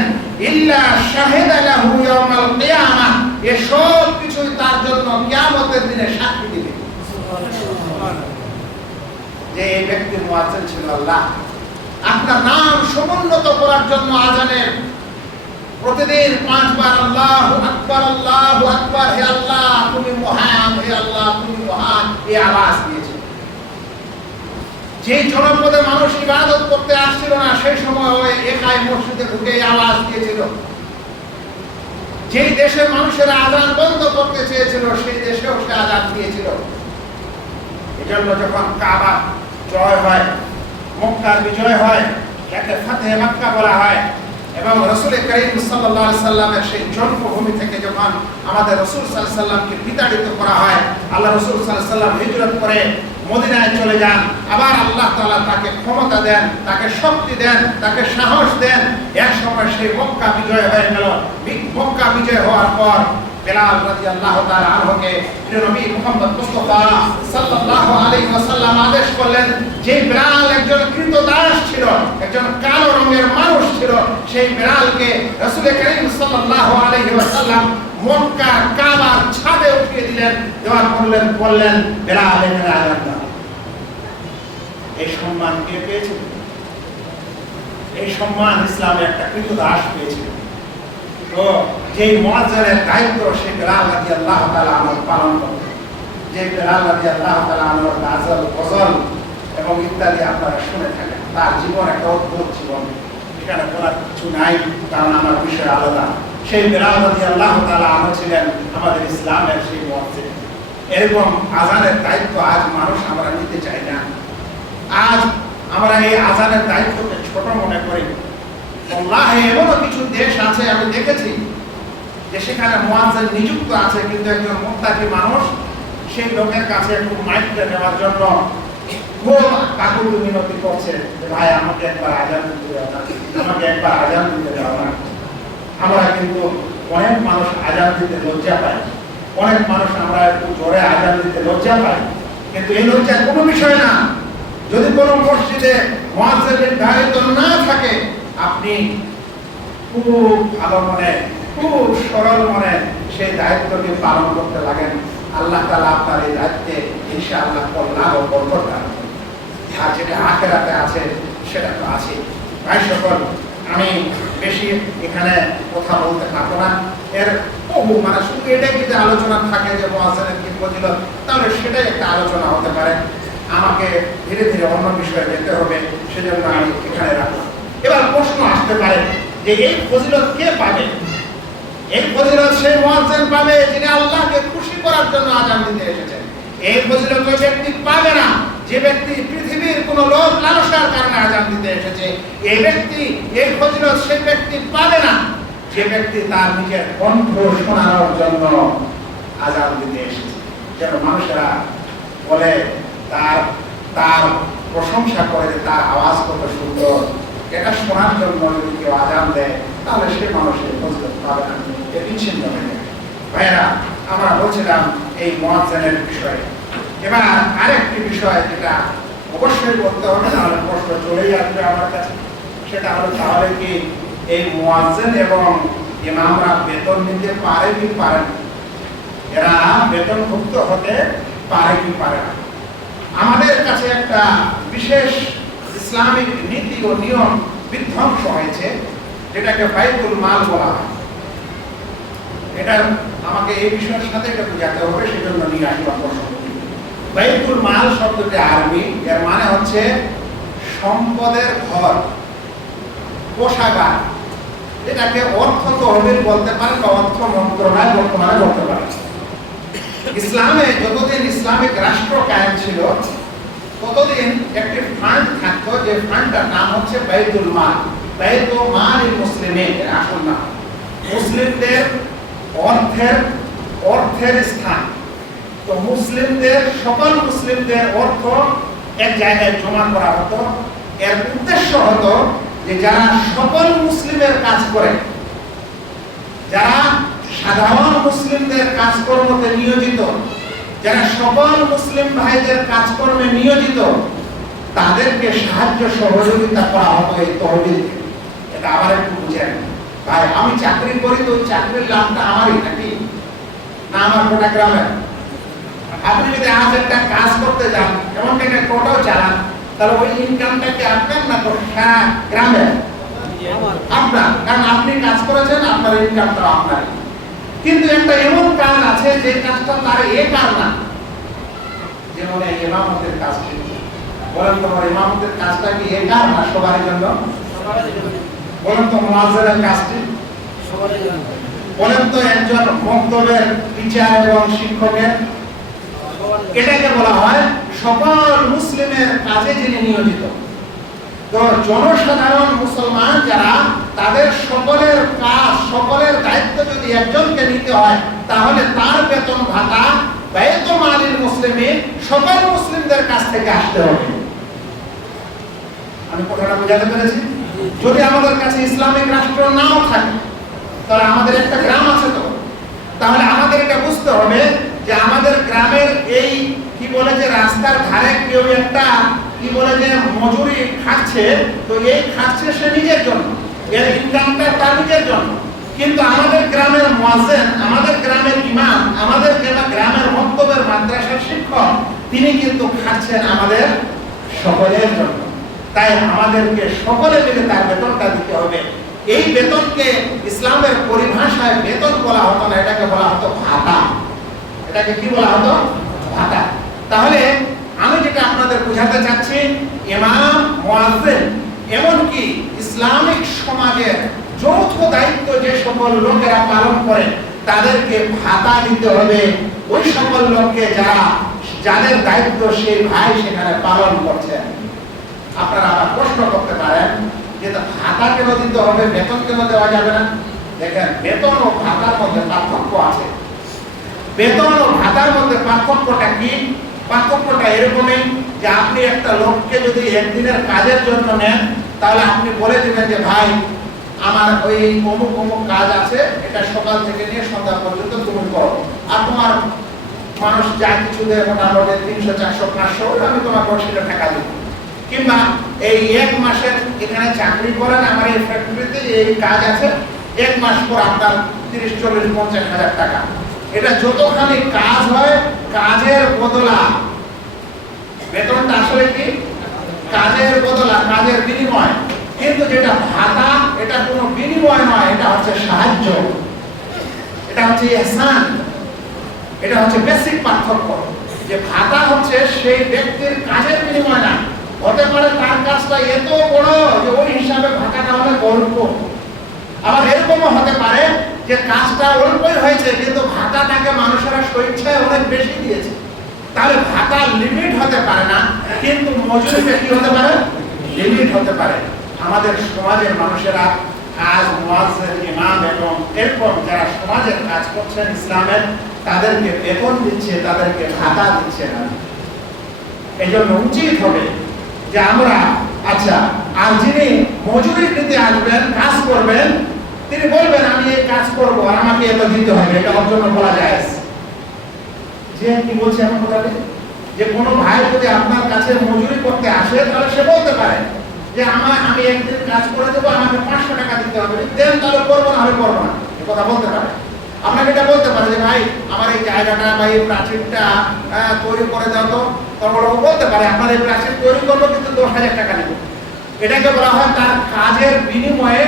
ইল্লা শাহিদা লাহু ইয়াউমাল কিয়ামাহ। এই সব কিছু তার জন্য কিয়ামতের দিনে সাক্ষী দিবে যে এই ব্যক্তি মুয়াজ্জিন ছিল। আল্লাহ আপনার নাম সমুন্নত করার জন্য আযানের প্রতিদিন 5 বার আল্লাহু আকবার, আল্লাহু আকবার, হে আল্লাহ তুমি মহান, হে আল্লাহ তুমি মহান, এই আওয়াজ দিয়েছে। যে জনপদে মানুষ ইবাদত করতে আসছিল না সেই সময় ওই একাই মসজিদে ঢুকে এই আওয়াজ দিয়েছিল। যেই দেশের মানুষেরা আযান বন্ধ করতে চেয়েছিল সেই দেশেও সে আযান দিয়েছিল। এজন্য যখন কাবা জয় হয়, মক্কার বিজয় হয়, যাকে ফাতহে মক্কা বলা হয়, এবং রাসূল করিম সাল্লাল্লাহু আলাইহি সাল্লামের সেই জন্মভূমি থেকে যখন আমাদের রাসূল সাল্লাল্লাহু আলাইহি সাল্লামকে বিতাড়িত করা হয়, আল্লাহ রাসূল সাল্লাল্লাহু আলাইহি সাল্লাম হিজরত করে মদিনায় চলে যান। আবার আল্লাহ তাআলা তাকে ক্ষমতা দেন, তাকে শক্তি দেন, তাকে সাহস দেন। এক সময় সেই মক্কা বিজয় হয়ে গেল। মক্কা বিজয় হওয়ার পর বেলাল রাদিয়াল্লাহু তাআলা আনহুকে প্রিয় নবী মুহাম্মদ মুস্তাফা সাল্লাল্লাহু আলাইহি ওয়াসাল্লাম আদেশ করলেন যে বেলাল একজন কৃতদাস ছিল, একজন কালো রঙের মানুষ ছিল, সেই বেলালকে রাসূল করিম সাল্লাল্লাহু আলাইহি ওয়াসাল্লাম মক্কার কাবার ছাদে উঠিয়ে দিলেন। দেওয়ার বললেন বেলাল এখানে আযান দাও। এই সম্মান কে পেয়েছিল? এই সম্মান ইসলামে একটা কৃতদাস পেয়েছিল। তো যে মুয়াজ্জিনের দায়িত্ব সেই বেলাল রাদিয়াল্লাহু তাআলা আনহু পালন করতেন। যে বেলাল রাদিয়াল্লাহু তাআলা আনহুর গাজল, গজল এবং ইত্যাদি আপনারা শুনে থাকেন। তার জীবন একটা অদ্ভুত জীবন, এখানে বলার কিছু নাই কারণ আমার বিষয় আলাদা। সেই বেলাল রাদিয়াল্লাহু তাআলা আনহু ছিলেন আমাদের ইসলামের সেই মুয়াজ্জিন। এরকম আযানের দায়িত্ব আজ মানুষ আমরা নিতে চাই না। আজ আমরা এই আযানের দায়িত্বকে ছোট মনে করি। আল্লাহে এমনও কিছু দেশ আছে আমি দেখেছি যে সেখানে মুয়াজ্জিন নিযুক্ত আছে, কিন্তু একজন মুত্তাকি মানুষ সেই লোকের কাছে একটু মাইকটা নেওয়ার জন্য খুব কাকুতি মিনতি করছে যে ভাই আমাকে একবার আযান দিতে দাও না, আমাকে একবার আযান দিতে দাও না। আমরা কিন্তু অনেক মানুষ আযান দিতে লজ্জা পাই, অনেক মানুষ আমরা একটু জোরে আযান দিতে লজ্জা পাই। কিন্তু এই লজ্জার কোনো বিষয় না। যদি কোনো মসজিদে মুয়াজ্জিন নির্ধারিত না থাকে, আপনি খুব ভালো মনে, খুব সরল মনে সেই দায়িত্বটি পালন করতে লাগেন। আল্লাহ তাআলা আপনার এই দায়িত্বে ইনশাআল্লাহ কল্যাণ ও বরকত দান করবেন। আর যেটা আখিরাতে আছে সেটা তো আছে। ভাই সকল, আমি বেশি এখানে কথা বলতে পারবো না। এর বহু মানে শুধু এটাই যদি আলোচনা থাকে যে মুয়াজ্জিনের কি ফজিলত, তাহলে সেটাই একটা আলোচনা হতে পারে। আমাকে ধীরে ধীরে অন্য বিষয়ে যেতে হবে, সেজন্য আমি এখানে রাখলাম। এবার প্রশ্ন আসতে পারে যে এই ফজিলত কে পাবে? এই ফজিলত সেই মুয়াজ্জিন পাবে যিনি আল্লাহকে খুশি করার জন্য আযান দিতে এসেছেন। এই ফজিলত ওই ব্যক্তি পাবে না যে ব্যক্তি পৃথিবীর কোনো লোভ লালসার কারণে আযান দিতে এসেছে। এই ফজিলত সেই ব্যক্তি পাবে না যে ব্যক্তি তার নিজের কণ্ঠ শোনানোর জন্য আযান দিতে এসেছে। যেন মানুষেরা বলে তার প্রশংসা করে যে তার আওয়াজ কত সুন্দর, এটা শোনার জন্য যদি কেউ আযান দেয় তাহলে সে মানুষের ফজিলত পাবে না, এ বিচ্ছিন্ন হয়ে যাবে। ভাইরা, আমরা বলছিলাম এই মুয়াজ্জিনের বিষয়ে। এবার আরেকটি বিষয় যেটা অবশ্যই বলতে হবে, নাহলে প্রশ্ন চলেই আসবে আমার কাছে, সেটা হলো তাহলে কি এই মুয়াজ্জিন এবং ইমামরা বেতন নিতে পারে কি পারে না? এরা বেতনভুক্ত হতে পারে কি পারে না? আমাদের কাছে একটা বিশেষ ইসলামিক নীতি ও নিয়ম বিধ্বংস হয়েছে, যেটাকে বাইতুল মাল বলা হয়। এটা আমাকে এই বিষয়ের সাথে এটা বোঝাতে হবে, সেজন্য নিয়ে আসলাম প্রশ্ন। বাইতুল মাল শব্দটি আরবি, এর মানে হচ্ছে সম্পদের ঘর, কোষাগার। এটাকে অর্থ তহবিল বলতে পারেন বা অর্থ মন্ত্রণালয় বর্তমানে বলতে পারেন। ইসলামে যতদিন ইসলামিক রাষ্ট্র কায়েম ছিল ততদিন একটি ফান্ড থাকতো, যে ফান্ডটার নাম হচ্ছে বাইতুল মাল। বাইতুল মাল মুসলিমিন, এর আসল নাম মুসলিমদের অর্থের স্থান। তো সকল মুসলিমদের অর্থ এক জায়গায় জমা করা হতো। এর উদ্দেশ্য হতো যে যারা সকল মুসলিমের কাজ করে, যারা সাধারণ মুসলিমদের কাজকর্মতে নিয়োজিত, যারা সকল মুসলিম ভাইদের কাজকর্মে নিয়োজিত, তাদেরকে সাহায্য সহযোগিতা করা হতো এই তহবিল। এটা আবার একটু বুঝেন ভাই, আমি চাকরি করি তো চাকরির লাভটা আমারই নাকি না আমার গোটা গ্রামের? আপনি যদি আজ একটা কাজ করতে যান, এমন একটা টোটো চালান, তাহলে ওই ইনকামটাকে আপনার না সারা গ্রামের? আপনার, কারণ আপনি কাজ করেছেন, আপনার ইনকামটা আপনার। কিন্তু একটা এমন কাজ আছে যে কাজটা তার কাজ না, যেমন ইমামতের কাজ। বলেন তোমার ইমামতের কাজটা কি কাজ না সবার জন্য? বলেন তো মুয়াজ্জিনের কাজটি সবার জন্য? বলেন তো একজন মক্তবের টিচার এবং শিক্ষকের? এটাকে বলা হয় সকল মুসলিমের কাজে যিনি নিয়োজিত। তো জনসাধারণ মুসলমান যারা, তাদের সকলের কাজ, সকলের দায়িত্ব যদি একজনকে নিতে হয়, তাহলে তার বেতন ভাতা বাইতুল মালিল মুসলিমিন সকল মুসলিমদের কাছ থেকে আসতে হবে। আমি কথাটা বোঝাতে পেরেছি? যদি আমাদের কাছে ইসলামিক রাষ্ট্র নাও থাকে, তাহলে আমাদের একটা গ্রাম আছে, তো তাহলে আমাদের এটা বুঝতে হবে যে আমাদের গ্রামের এই কি বলে যে রাস্তার ধারে কেউ একটা কি বলে যে মজুরি খাচ্ছে, তো এই খাচ্ছে সে নিজের জন্য, এর ইনকামটা তার নিজের জন্য। কিন্তু আমাদের গ্রামের মুয়াজ্জিন, আমাদের গ্রামের ইমাম, আমাদের গ্রামের মক্তবের মাদ্রাসার শিক্ষক, তিনি কিন্তু খাচ্ছেন আমাদের সকলের জন্য। তাই আমাদেরকে সকলে মিলে তার বেতনটা দিতে হবে। এই বেতনকে ইসলামের পরিভাষায় বেতন বলা হতো না, এটাকে বলা হতো ভাতা। এটাকে কি বলা হতো? ভাতা। তাহলে আমি যেটা আপনাদের বোঝাতে চাচ্ছি, ইমাম, মুয়াজ্জিন, এমনকি ইসলামিক সমাজের যৌথ দায়িত্ব যে সকল লোকেরা পালন করে, তাদেরকে ভাতা দিতে হবে ওই সকল লোককে যাদের দায়িত্ব সেই ভাই সেখানে পালন করছেন। আপনারা আবার প্রশ্ন করতে পারেন যে ভাতা কেন দিতে হবে, বেতন কেন দেওয়া যাবে না? দেখেন, বেতন ও ভাতার মধ্যে পার্থক্য আছে। বেতন ও ভাতার মধ্যে পার্থক্যটা কি? পার্থক্যটা এরকমই যে আপনি একটা লোককে যদি একদিনের কাজের জন্য নেন, তাহলে আপনি বলে দিবেন যে ভাই আমার ওই অমুক অমুক কাজ আছে, এটা সকাল থেকে নিয়ে সন্ধ্যা পর্যন্ত তুমি করো, আর তোমার মানুষ যা কিছু দেয় মোটামুটি 300 400 500 আমি তোমাকে সেটা টাকা দিব। কিংবা এই এক মাসের এখানে চাকরি করেন আমার এই ফ্যাক্টরিতে এই কাজ আছে, এক মাস পর আপনার 30 40 50 হাজার টাকা। এটা যতখানি কাজ হয় কাজের বদলা, বেতনটা আসলে কি কাজের বদলা, কাজের বিনিময়। কিন্তু যেটা ভাতা এটা কোনো বিনিময় নয়, এটা হচ্ছে সাহায্য, এটা হচ্ছে ইহসান, এটা হচ্ছে বেসিক পার্থক্য। যে ভাতা হচ্ছে সেই ব্যক্তির কাজের বিনিময় না, হতে পারে তার কাজটা এত বড় যে ওই হিসাবে ভাতাটা অনেক অল্প। আবার এরকমও হতে পারে যে কাজটা অল্পই হয়েছে কিন্তু ভাতাটাকে মানুষেরা স্বেচ্ছায় অনেক বেশি দিয়েছে, তাহলে ভাতা লিমিট হতে পারে না, কিন্তু মজুরিতে কি হতে পারে লিমিট হতে পারে। আমাদের সমাজের মানুষেরা আজ মুয়াজ্জিন, ইমাম এবং এরকম যারা সমাজের কাজ করছেন ইসলামের, তাদেরকে বেতন দিচ্ছে, তাদেরকে ভাতা দিচ্ছে না। এই জন্য উচিত হবে যে আমরা আচ্ছা, আর যিনি মজুরি দিতে আসবেন, কাজ করবেন, তিনি বলবেন আমি এই কাজ করব আর আমাকে এত দিতে হবে, এটা ওর জন্য বলা যায়। যে কি বলছে এমন কথা, যে কোনো ভাই যদি আপনার কাছে মজুরি করতে আসে তাহলে সে বলতে পারে যে আমি একদিন কাজ করে দেবো, আমাকে 500 টাকা দিতে হবে, দেন তাহলে করবো না হলে করবো না, এই কথা বলতে পারে। আপনাকে এটা বলতে পারে যে ভাই আমার এই জায়গাটা বা এই প্রাচীরটা তৈরি করে দাও, তো তারপরে ও বলতে পারে আপনার এই প্রাচীর তৈরি করবো কিন্তু 10,000 টাকা নেব। এটাকে বলা হয় তার কাজের বিনিময়ে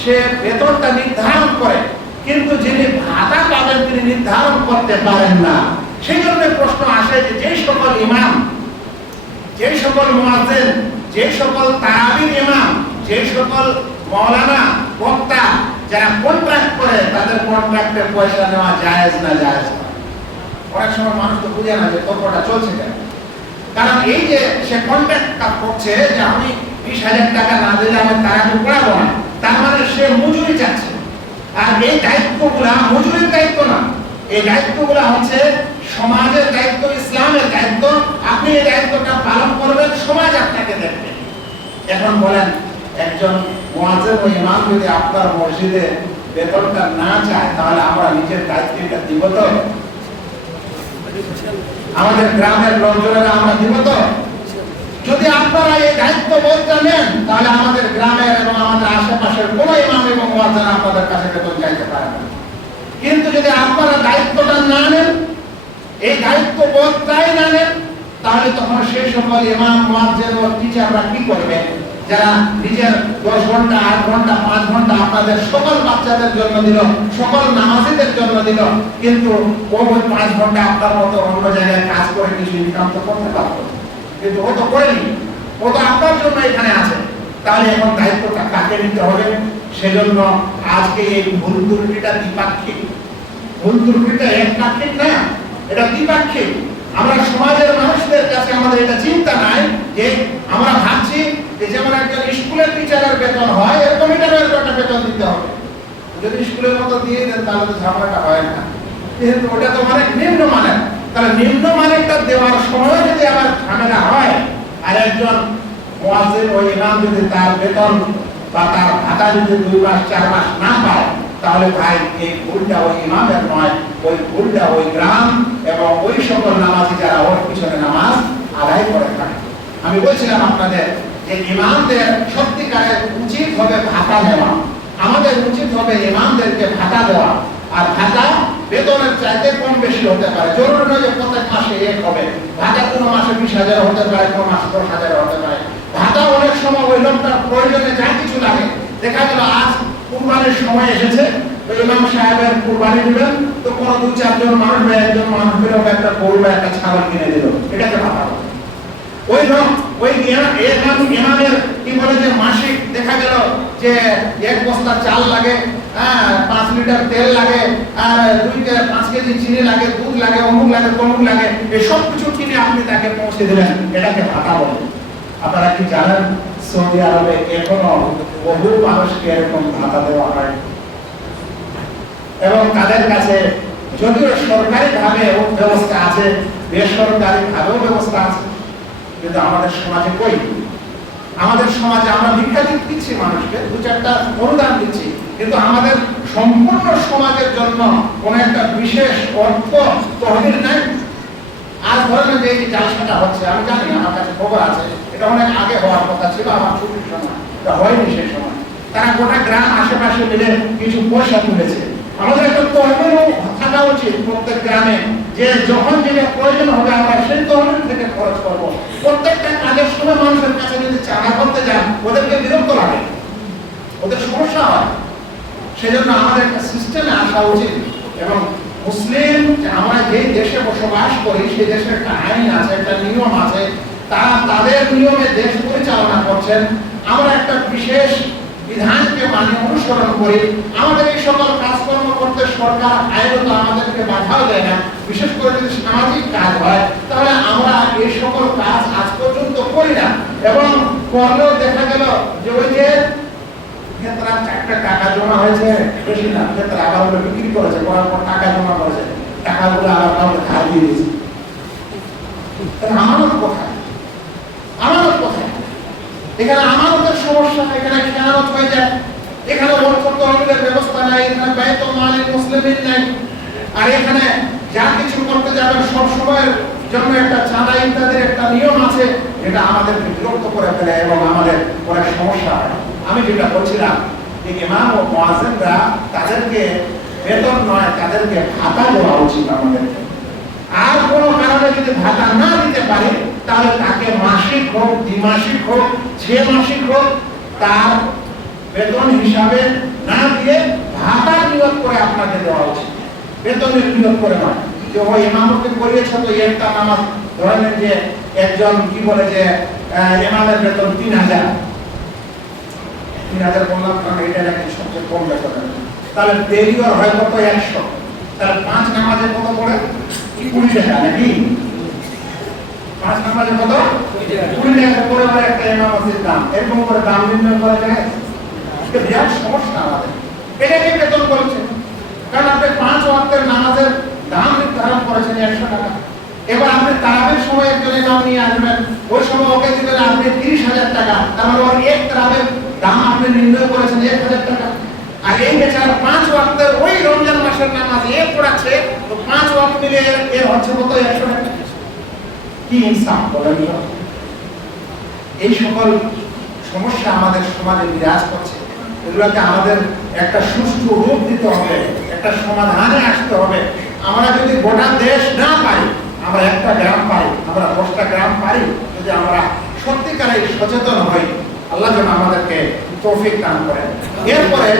সে বেতনটা নির্ধারণ করে, কিন্তু যিনি ভাতা পাবেন তিনি নির্ধারণ করতে পারেন না। সেই জন্য প্রশ্ন আসে যে যেই সকল ইমাম, যেই সকল মুয়াজ্জিন, যেই সকল তারাবির ইমাম, যেই সকল মাওলানা বক্তা যারা কন্ট্রাক্ট করে, তাদের কন্ট্রাক্টের পয়সা নেওয়া জায়েজ না জায়েজ না। অনেক সময় মানুষ তো বুঝে না যে তর্কটা চলছে কেন। কারণ এই যে সে কন্ট্রাক্ট করছে যে আমি 20,000 টাকা না দিলে আমি তারাবি পড়াবো না, তার মানে সে মজুরি চাচ্ছে। আর এই দায়িত্বগুলা মজুরির দায়িত্ব না, এই দায়িত্বগুলা হচ্ছে সমাজের দায়িত্ব, ইসলামের দায়িত্ব। আপনি এই দায়িত্বটা পালন করবেন, সমাজ আপনাকে দেখবে। এখন বলেন একজন মুয়াজ্জিন ও ইমাম যদি আপনার মসজিদে বেতনটা না চায়, তাহলে আমরা নিজের দায়িত্বটা দিব তো? আমাদের গ্রামের লোকজনেরা আমরা দিব তো? যদি আপনারা এই দায়িত্ব বোধটা নেন, তাহলে আমাদের গ্রামের এবং আমাদের আশেপাশের কোন ইমাম এবং মুয়াজ্জিন আপনাদের কাছে বেতন চাইতে পারে না। কিন্তু যদি আপনারা দায়িত্বটা না নেন, এই দায়িত্ব বোধটাই না নেন, তাহলে তখন সেই সকল ইমাম, মুয়াজ্জিন ও টিচাররা কি করবে, যারা নিজের 10 ঘন্টা 8 ঘন্টা 5 ঘন্টা আপনাদের সকল বাচ্চাদের জন্য দিল, সকল নামাজীদের জন্য দিল, কিন্তু ওই 5 ঘন্টা আপনার মতো অন্য জায়গায় কাজ করে কিছু ইনকাম তো করতে পারতো, কিন্তু ও তো করেনি, ও তো আপনার জন্য এখানে আছে। তাহলে এখন দায়িত্বটা কাকে নিতে হবে? সেজন্য আজকে এই ভুল ত্রুটিটা দ্বিপাক্ষিক, ভুল ত্রুটিটা একপাক্ষিক না, এটা দ্বিপাক্ষিক। আমরা সমাজের মানুষদের কাছে আমাদের এটা চিন্তা নাই যে আমরা ভাবছি যে যেমন একজন স্কুলের টিচারের বেতন হয় এরকম এটারও একটা বেতন দিতে হবে। যদি স্কুলের মতো দিয়ে দেন তাহলে তো ঝামেলাটা হয় না, কিন্তু ওটা তো অনেক নিম্নমানের। তাহলে নিম্নমানেরটা দেওয়ার সময় যদি আবার ঝামেলা হয়, আর একজন মুয়াজ্জিন ও ইমাম যদি তার বেতন বা তার ভাতা যদি 2 মাস 4 মাস না পায়, তাহলে ভাই এই ভুলটা ওই ইমামের নয়, ওই ভুলটা ওই গ্রাম এবং ওই সকল নামাজি যারা ওর পিছনে নামাজ আদায় করে থাকে। আমি বলছিলাম আপনাদের যে ইমামদের সত্যিকারের উচিত হবে ভাতা দেওয়া, আমাদের উচিত হবে ইমামদেরকে ভাতা দেওয়া। আর ভাতা বেতনের চাইতে কম বেশি হতে পারে, জরুরি নয় যে প্রত্যেক মাসে এক হবে। ভাতা কোনো মাসে 20,000 হতে পারে, কোনো মাসে 10,000 হতে পারে। ভাতা অনেক সময় ওই লোকটার প্রয়োজনে যা কিছু লাগে, দেখা গেল আজ কুরবানির সময় এসেছে, ইমাম সাহেবের কুরবানি দিবেন, তো কোনো 2-4 জন মানুষ বা একজন মানুষ মিলে একটা গরু বা একটা ছাগল কিনে দিল, এটাকে ভাতা বলে। ওই লোক ওই ইমামের কি বলে যে মাসিক দেখা গেল যে 1 বস্তা চাল লাগে, 5 লিটার তেল লাগে, আর 5 কেজি চিনি লাগে, দুধ লাগে, অমুক লাগে, তমুক লাগে, এই সব কিছু কিনে আপনি তাকে পৌঁছে দিলেন, এটাকে ভাতা বলে। আপনারা কি জানেন সৌদি আরবে এখনো বহু মানুষকে এরকম ভাতা দেওয়া হয়, এবং তাদের কাছে যদিও সরকারি ভাবে ব্যবস্থা আছে, বেসরকারি ভাবেও ব্যবস্থা আছে, কিন্তু আমাদের সমাজে কই? আমাদের সমাজে আমরা ভিক্ষা দিচ্ছি, মানুষকে 2-4টা অনুদান দিচ্ছি, কিন্তু আমাদের সম্পূর্ণ সমাজের জন্য কোন একটা বিশেষ অর্থ তহবিল নাই। আজ ধরেন যে এই জালসাটা হচ্ছে, আমি জানি, আমার কাছে খবর আছে, এটা অনেক আগে হওয়ার কথা ছিল, আমার ছুটির সময়, এটা হয়নি সেই সময়। তারা গোটা গ্রাম আশেপাশে মিলে কিছু পয়সা তুলেছে। আমাদের একটা তহবিল থাকা উচিত প্রত্যেক গ্রামে, যে যখন যেটা প্রয়োজন হবে আমরা সেই তহবিল থেকে খরচ করবো। প্রত্যেকটা কাজের সময় মানুষের কাছে যদি চাঁদা করতে যান, ওদেরকে বিরক্ত লাগে, ওদের সমস্যা হয়। সেজন্য আমাদের একটা সিস্টেমে আসা উচিত। এবং মুসলিম, আমরা যে দেশে বসবাস করি সেই দেশের একটা আইন আছে, একটা নিয়ম আছে, তারা তাদের নিয়মে দেশ পরিচালনা করছেন। আমরা একটা বিশেষ বিধানকে মানে অনুসরণ করি। আমাদের এই সকল কাজকর্ম করতে সরকার আইনত আমাদেরকে বাধাও দেয় না। বিশেষ করে যদি সামাজিক কাজ হয়, তাহলে আমরা এই সকল কাজ আজ পর্যন্ত করি না। এবং করলেও দেখা গেল যে ওই যে একটা টাকা জমা হয়েছে, বেশি না, আবার ওগুলো বিক্রি করেছে, করার পর টাকা জমা করেছে, টাকাগুলো আবার কাউকে ধার দিয়ে দিয়েছে। আমানত কোথায়? আমানত কোথায়? এখানে আমানতের সমস্যা, এখানে খেয়ানত হয়ে যায়, এখানে অর্থ তহবিলের ব্যবস্থা নাই, এখানে বাইতুল মালিল মুসলিমিন নাই। আর এখানে যা কিছু করতে যাবেন সব সময়ের জন্য একটা চাঁদা ইত্যাদির একটা নিয়ম আছে, যেটা আমাদেরকে বিরক্ত করে ফেলে এবং আমাদের অনেক সমস্যা হয়। আমি যেটা বলছিলাম যে ইমাম ও মুয়াজ্জিনরা তাদেরকে বেতন নয়, তাদেরকে ভাতা দেওয়া উচিত আমাদেরকে। আর কোনো কারণে যদি ভাতা না দিতে পারে, তাহলে তাকে মাসিক হোক, দ্বিমাসিক হোক, 6 মাসিক হোক, তার বেতন হিসাবে না দিয়ে ভাতা নিয়োগ করে আপনাকে দেওয়া উচিত, বেতনের নিয়োগ করে নয়। যে ওই ইমামকে করিয়েছ তো একটা নামাজ, ধরেন যে একজন কি বলে যে ইমামের বেতন 3000 বললাম, কারণ এটা নাকি সবচেয়ে কম বেতন। তাহলে দেরিও হয় কত? 100। তাহলে 5 নামাজে কত পড়ে? 20 টাকা নাকি? 5 নামাজে কত? 20 টাকা করে একটা ইমামের দাম। এরকম করে দাম নির্ণয় করা যায়? এটা বিরাট সমস্যা আমাদের। এটাকে বেতন বলছে, কারণ আপনি 5 ওয়াক্তের নামাজের দাম নির্ধারণ করেছেন 100 টাকা। এবার আপনি তারাবির সময় একজন ইমাম নিয়ে আসবেন, ওই সময় ওকে দিবেন আপনি 30,000 টাকা। তার মানে ওর এক তারাবির দাম আপনি নির্ণয় করেছেন 1,000 টাকা। আর এই বেচারা 5 ওয়াক্তের ওই রমজান মাসের নামাজ এক পড়াচ্ছে, তো 5 ওয়াক্ত মিলে এর হচ্ছে কত? 100 টাকা। কি ইনসাফ বলেন? এই সকল সমস্যা আমাদের সমাজে বিরাজ করছে। এগুলোকে আমাদের একটা সুষ্ঠু রূপ দিতে হবে, একটা সমাধানে আসতে হবে। আমরা যদি গোটা দেশ না পারি, আমরা একটা গ্রাম পাই, আমরা 10টা গ্রাম পারি, যদি আমরা সত্যিকারে সচেতন হই, আল্লাহ যেন আমাদেরকে তৌফিক দান করেন। এরপরে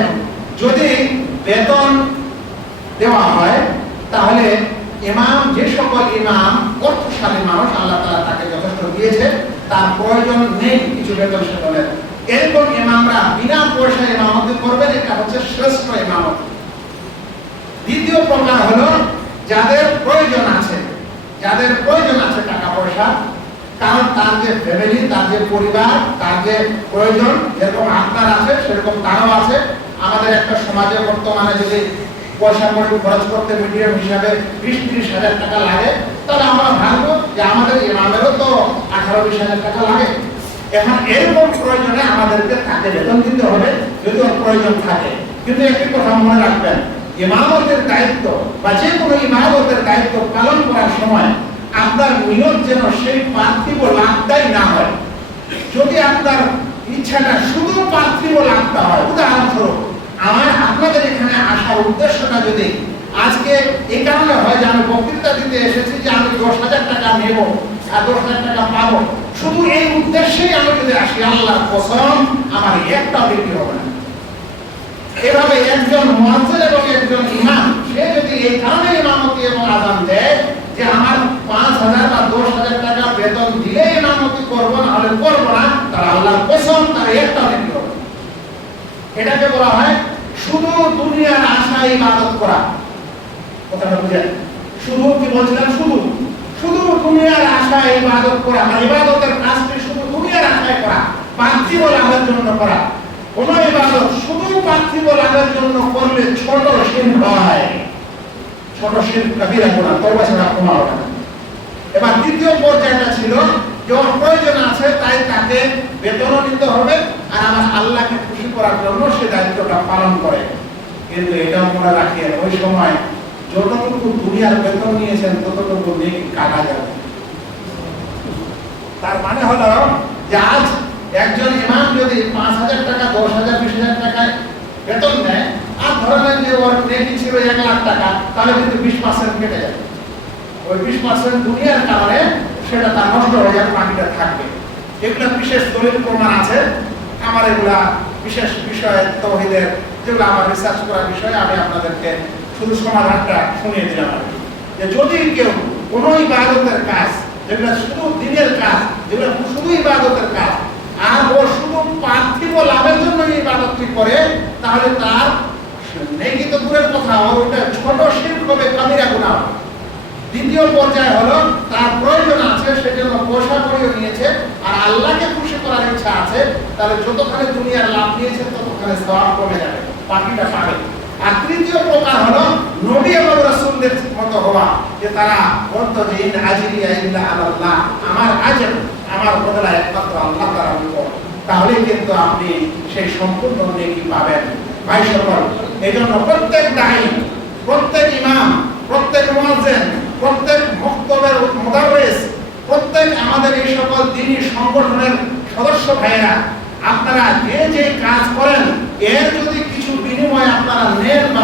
যদি বেতন দেওয়া হয়, তাহলে ইমাম, যে সকল ইমাম অর্থশালী মানুষ, আল্লাহ তাআলা তাকে যথেষ্ট দিয়েছে, তার প্রয়োজন নেই কিছু বেতন সেতনের, এরকম ইমামরা বিনা পয়সায় ইমামতি করবেন, এটা হচ্ছে শ্রেষ্ঠ ইমামত। দ্বিতীয় প্রকার হলো যাদের প্রয়োজন আছে, যাদের প্রয়োজন আছে টাকা পয়সা, কারণ তার যে ফ্যামিলি, তার যে পরিবার, তার যে প্রয়োজন, যেরকম আপনার আছে সেরকম তারও আছে। আমাদের একটা সমাজে বর্তমানে যদি পয়সা খরচ করতে মিডিয়াম হিসাবে 20-30 হাজার টাকা লাগে, তাহলে আমরা ভাববো যে আমাদের ইমামেরও তো 18-20 হাজার টাকা লাগে। এখন এরকম প্রয়োজনে আমাদেরকে তাকে বেতন দিতে হবে, যদি ওর প্রয়োজন থাকে। কিন্তু একটি কথা মনে রাখবেন, ইমামতের দায়িত্ব বা যে কোনো ইমামতের দায়িত্ব পালন করার সময় আপনার নিয়ত যেন সেই পার্থিব লাভটাই না হয়। যদি আপনার ইচ্ছাটা শুধু পার্থিব লাভটা হয়, উদাহরণস্বরূপ আপনাদের এখানে আসার উদ্দেশ্যটা যদি আজকে এই কারণে হয় যে আমি বক্তৃতা দিতে এসেছি, যে আমি 10,000 টাকা নেব আর 10,000 টাকা পাবো, শুধু এই উদ্দেশ্যেই আমি যদি আসি, আল্লাহর কসম আমার একটাও বিক্রি হবে না। এভাবে একজন মুয়াজ্জিন এবং একজন ইমাম, সে যদি এই কারণে ইমামতি এবং আযান দেয় যে আমার 5,000 বা 10,000 টাকা বেতন দিলে ইমামতি করবো, না হলে করবো না, তার আল্লাহর কসম তার একটাও বিক্রি হবে। এটাকে বলা হয় শুধু দুনিয়ার আশায় ইবাদত করা। কথাটা বুঝেন? শুধু কি বলছিলাম? শুধু দুনিয়ার আশায় ইবাদত করা, মানে ইবাদতের কাজটি শুধু দুনিয়ার আশায় করা, পার্থিব লাভের জন্য করা। কোন ইবাদত শুধু পার্থিব লাভের জন্য করলে ছোট শিরক হয়, ছোট শিরক কবিরা গুনাহ, তওবা ছাড়া ক্ষমা হবে না। এবার দ্বিতীয় পর্যায়টা ছিল যে ওর প্রয়োজন আছে, তাই তাকে বেতনও নিতে হবে, আর আমার আল্লাহকে খুশি করার জন্য সে দায়িত্বটা পালন করে। কিন্তু এটাও মনে রাখেন, ওই সময় যতটুকু দুনিয়ার বেতন নিয়েছেন ততটুকু নেকি কাটা যাবে। তার মানে হলো যে আজ একজন ইমাম যদি 5,000 টাকা, 10,000, 20,000 টাকায় বেতন নেয়, আর ধরেন যে ওর নেকি ছিল 1 লাখ টাকা, তাহলে কিন্তু 20% কেটে যাবে। ওই 20% দুনিয়ার কারণে সেটা তার নষ্ট হয়ে যাবে, বাকিটা থাকবে। এগুলা বিশেষ দলিল প্রমাণ আছে। আমার এগুলা বিশেষ বিষয় তাওহীদের যেগুলো আমার রিসার্চ করার বিষয়, আমি আপনাদেরকে শুধু সমাধানটা শুনিয়ে দিলাম আর কি। যে যদি কেউ কোনো ইবাদতের কাজ, যেগুলো শুধু দিনের কাজ, যেগুলো শুধু ইবাদতের কাজ, আর ও শুধু পার্থিব লাভের জন্য ইবাদতটি করে, তাহলে তার নেকি তো দূরের কথা, ওটা ছোট শিরক হবে, কাবিরা গুনাহ হবে। দ্বিতীয় পর্যায়ে হলো তার প্রয়োজন আছে, সেজন্য পয়সা করিয়ে নিয়েছে, আর আল্লাহকে খুশি করার ইচ্ছা আছে, তাহলে যতখানি দুনিয়ার লাভ নিয়েছে ততখানি সওয়াব কমে যাবে, বাকিটা পাবে। আর তৃতীয় প্রকার হলো নবী এবং রাসূলদের মতো হওয়া, যে তারা বলতো যে ইন আজরিয়া ইল্লা আলাল্লাহ, আমার আজর, আমার বদলা একমাত্র আল্লাহ তাআলার উপর, তাহলে কিন্তু আপনি সেই সম্পূর্ণ নেকি পাবেন। ভাই সকল, এইজন্য প্রত্যেক দায়ী, প্রত্যেক ইমাম, প্রত্যেক মুয়াজ্জিন, প্রত্যেক মক্তবের মুদাররিস, প্রত্যেক আমাদের এই সকল দ্বীনি সংগঠনের সদস্য ভাইয়েরা, আপনারা যে যে কাজ করেন, এর যদি কিছু বিনিময় আপনারা নেন বা